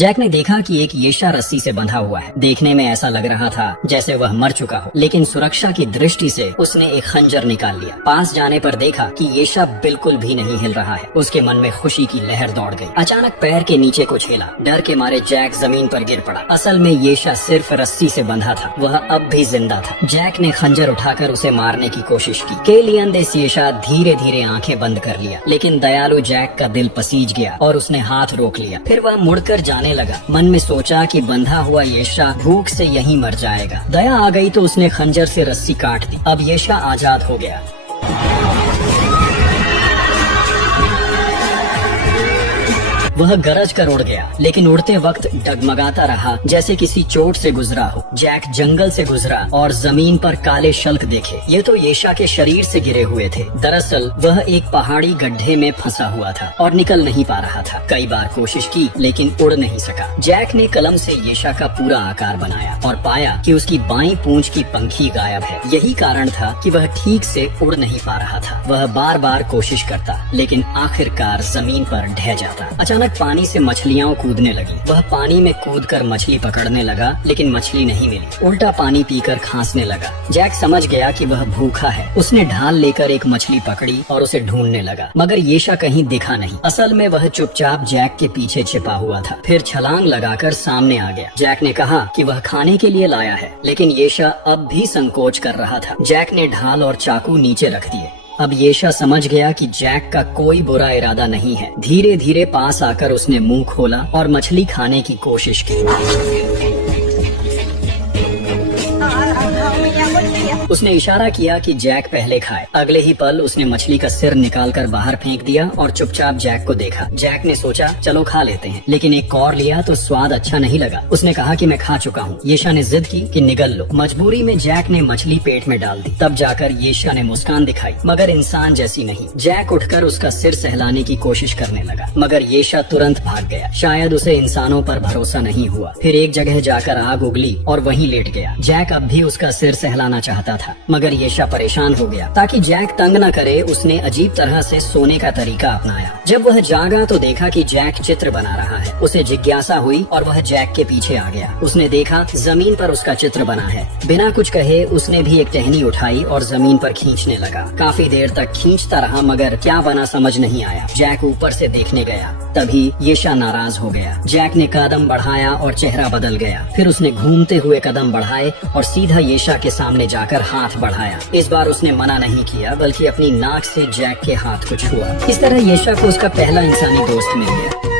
Jack ने देखा कि एक येशा रस्सी से बंधा हुआ है। देखने में ऐसा लग रहा था जैसे वह मर चुका हो, लेकिन सुरक्षा की दृष्टि से उसने एक खंजर निकाल लिया। पास जाने पर देखा कि येशा बिल्कुल भी नहीं हिल रहा है। उसके मन में खुशी की लहर दौड़ गई। अचानक पैर के नीचे कुछ हिला। डर के मारे जैक जमीन पर गिर पड़ा। असल में येशा सिर्फ रस्सी से बंधा था, वह अब भी जिंदा था। जैक ने खंजर उठाकर उसे मारने की कोशिश की। केलियन दे येशा धीरे धीरे आंखें बंद कर लिया, लेकिन दयालु जैक का दिल पसीज गया और उसने हाथ रोक लिया। फिर वह मुड़कर जाने लगा। मन में सोचा कि बंधा हुआ येशा भूख से यहीं मर जाएगा। दया आ गई तो उसने खंजर से रस्सी काट दी। अब येशा आजाद हो गया। वह गरज कर उड़ गया, लेकिन उड़ते वक्त डगमगाता रहा जैसे किसी चोट से गुजरा हो। जैक जंगल से गुजरा और जमीन पर काले शल्क देखे। ये तो येशा के शरीर से गिरे हुए थे। दरअसल वह एक पहाड़ी गड्ढे में फंसा हुआ था और निकल नहीं पा रहा था। कई बार कोशिश की लेकिन उड़ नहीं सका। जैक ने कलम से येशा का पूरा आकार बनाया और पाया कि उसकी बाईं पूंछ की पंखी गायब है। यही कारण था कि वह ठीक से उड़ नहीं पा रहा था। वह बार बार कोशिश करता, लेकिन आखिरकार जमीन पर ढह जाता। अचानक पानी से मछलियां कूदने लगी। वह पानी में कूदकर मछली पकड़ने लगा, लेकिन मछली नहीं मिली। उल्टा पानी पीकर खांसने लगा। जैक समझ गया कि वह भूखा है। उसने ढाल लेकर एक मछली पकड़ी और उसे ढूंढने लगा, मगर येशा कहीं दिखा नहीं। असल में वह चुपचाप जैक के पीछे छिपा हुआ था। फिर छलांग लगाकर सामने आ गया। जैक ने कहा कि वह खाने के लिए लाया है, लेकिन येशा अब भी संकोच कर रहा था। जैक ने ढाल और चाकू नीचे रख दिए। अब येशा समझ गया कि जैक का कोई बुरा इरादा नहीं है। धीरे धीरे पास आकर उसने मुंह खोला और मछली खाने की कोशिश की। उसने इशारा किया कि जैक पहले खाए। अगले ही पल उसने मछली का सिर निकालकर बाहर फेंक दिया और चुपचाप जैक को देखा। जैक ने सोचा चलो खा लेते हैं, लेकिन एक कौर लिया तो स्वाद अच्छा नहीं लगा। उसने कहा कि मैं खा चुका हूँ। येशा ने जिद की कि निगल लो। मजबूरी में जैक ने मछली पेट में डाल दी। तब जाकर येशा ने मुस्कान दिखाई, मगर इंसान जैसी नहीं। जैक उठकर उसका सिर सहलाने की कोशिश करने लगा, मगर येशा तुरंत भाग गया। शायद उसे इंसानों पर भरोसा नहीं हुआ। फिर एक जगह जाकर आग उगली और वहीं लेट गया। जैक अब भी उसका सिर सहलाना चाहता था, मगर येशा परेशान हो गया। ताकि जैक तंग न करे, उसने अजीब तरह से सोने का तरीका अपनाया। जब वह जागा तो देखा कि जैक चित्र बना रहा है। उसे जिज्ञासा हुई और वह जैक के पीछे आ गया। उसने देखा जमीन पर उसका चित्र बना है। बिना कुछ कहे उसने भी एक टहनी उठाई और जमीन पर खींचने लगा। काफी देर तक खींचता रहा, मगर क्या बना समझ नहीं आया। जैक ऊपर से देखने गया, तभी येशा नाराज हो गया। जैक ने कदम बढ़ाया और चेहरा बदल गया। फिर उसने घूमते हुए कदम बढ़ाए और सीधा येशा के सामने जाकर हाथ बढ़ाया। इस बार उसने मना नहीं किया, बल्कि अपनी नाक से जैक के हाथ को छुआ। इस तरह येशा को उसका पहला इंसानी दोस्त मिल गया।